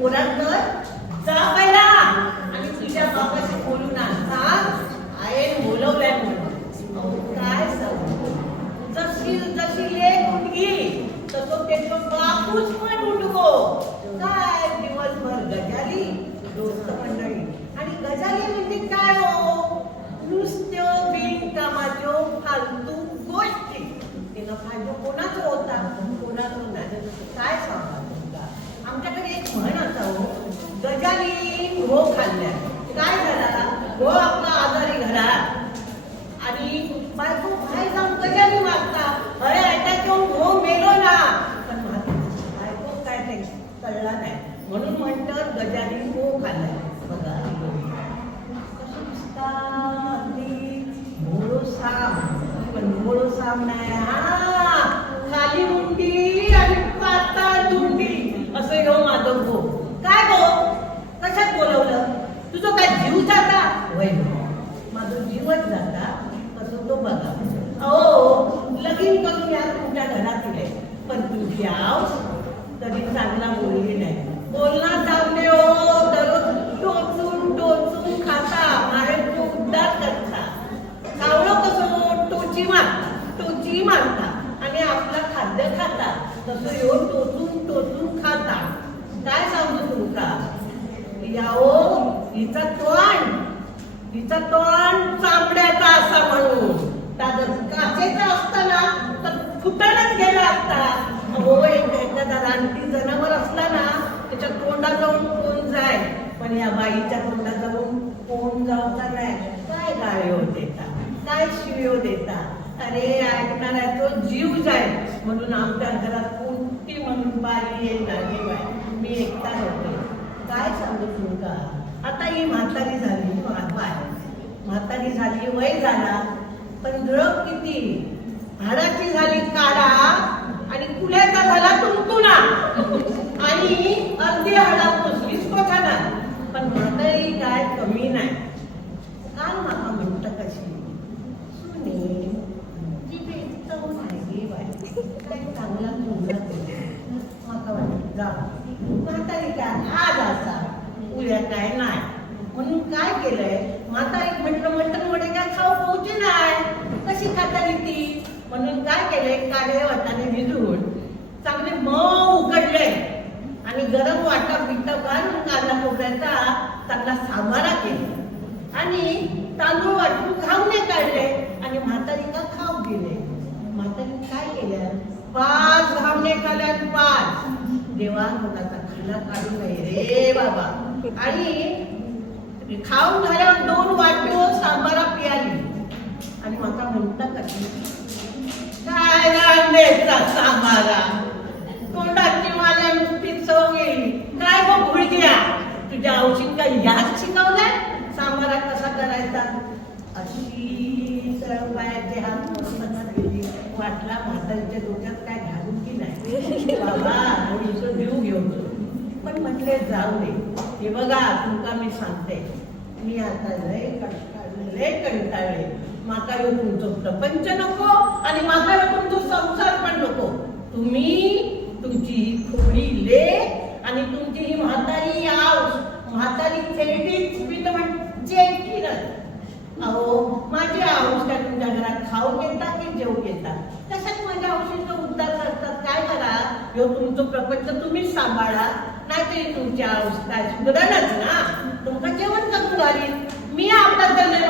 पोरात तर जा पहिला आणि तुझ्या बाबाशी बोलून आणता आईन बोलवलंय म्हणून काय सांगू जशी जशी लेक उठगी तसं त्याचं बापूच पण उठगो काय दिवसभर गजाली दोस्त मंडळी आणि गजाली म्हणजे काय हो नुसत्यो बिनकामाच्यो फालतू गोष्टी तिनं फायदा कोणाचा होता कोणाचा नाही काय सांगा तुमका आमच्याकडे एक म्हण असा हो गजाली गो खाल्ल्या काय झाला गो आपला आजारी घरात आणि बायको काय जाऊन गजाली मागता अरे अटॅक येऊन गो मेलो ना पण बायको काय ते कळला नाही म्हणून म्हणतात गजाली गो खाल्लाय बघा कसं दिसता अगदी मोळो साम पण मोळो साम नाही हा खाली मुंडी आणि पातळ धुंडी असं ह्यो माधव गो काय गो कशात बोलवलं तुझं काय जीव जाता वय माझा जीवच जाता कसं तो बघा अहो लगीन करून या तुमच्या घरात दिले पण तुझी आव तरी चांगला बोलली नाही बोलणार जाऊने हो दररोज टोचून टोचून खाता मारे तो उद्धार करता खावलं कसं टोची मारता आणि आपलं खाद्य खाता तसं येऊन टोचून टोचून खाता काय सांगू तुमका याओ हिचा तोंड चांबड्याचा असा म्हणून काचेचा असताना तर फुटाणच गेला असता हो एखादा रानटी जनावर असला ना त्याच्या तोंडाजवळ कोण जाय पण या बाईच्या तोंडाजवळ कोण जाऊचा नाही काय गाळ्यो देता काय शिव्यो देता अरे ऐकणारा तो जीव जाय म्हणून आमच्या घरात कोणती म्हणून बाई येईल नाही बाय मी एकटा होते काय सांगू तुमका आता ही म्हातारी झाली म्हातारी झाली वय झाला पण द्रव किती हाडाची झाली काढा आणि कुल्याचा झाला तुंतुना आणि अर्धी हाडा पुसलीच कोठाना पण म्हातारी काय कमी नाही काल माका म्हणतं कशी सुने जी चव नाही बाई काय चांगला तुमचा माका वाटत जा म्हातारी काय आज असा उद्या काय नाही म्हणून काय केलंय म्हातारी म्हटलं मटण वडे काय खाऊ पोहोचे नाही कशी खाताली ती म्हणून काय केलंय काढे वाटाने भिजून चांगले मऊ उकडले आणि गरम वाटा पिठा घालून कांदा खोबऱ्याचा चांगला सांबारा केला आणि तांदूळ वाटून घावणे काढले आणि म्हातारीला खाऊ दिले म्हातारी काय केलं 5 घावणे खाल्ल्या 5 देवा कोणाचा खाला काढू नये रे बाबा आणि खाऊन झाल्यावर 2 वाट्यो सांबारा पियाली आणि माका म्हणता कशी काय रांडेचा सांबारा तोंडाची माझ्या नुसती चव गेली काय गो भुळग्या तुझ्या औषध काय याच शिकवलाय सांबारा कसा करायचा अशी सरळ पायाचे हात वाटला म्हातारीच्या डोक्यात काय घालून की नाही बाबा घेऊ घेऊन पण म्हटले जाऊ दे हे बघा तुमका मी सांगते मी आता लय कंटाळले माका येऊ तुमचं प्रपंच नको आणि माका येऊ तुमचा संसार पण नको तुम्ही तुमची ही खोडी ले आणि तुमची ही म्हातारी म्हातारी थेरडीच मी तर म्हणजे अहो माझी आऊस काय तुमच्या घरात खाऊ घेता की जेव घेता तशाच माझ्या औषधीचा उद्धार करतात काय करा ह्यो तुमचं प्रपंच तुम्हीच सांभाळा नाहीतरी तुमची आऊस काय सुधरणच ना तुमचं जेवण करून घालीन मी आपल्याबद्दल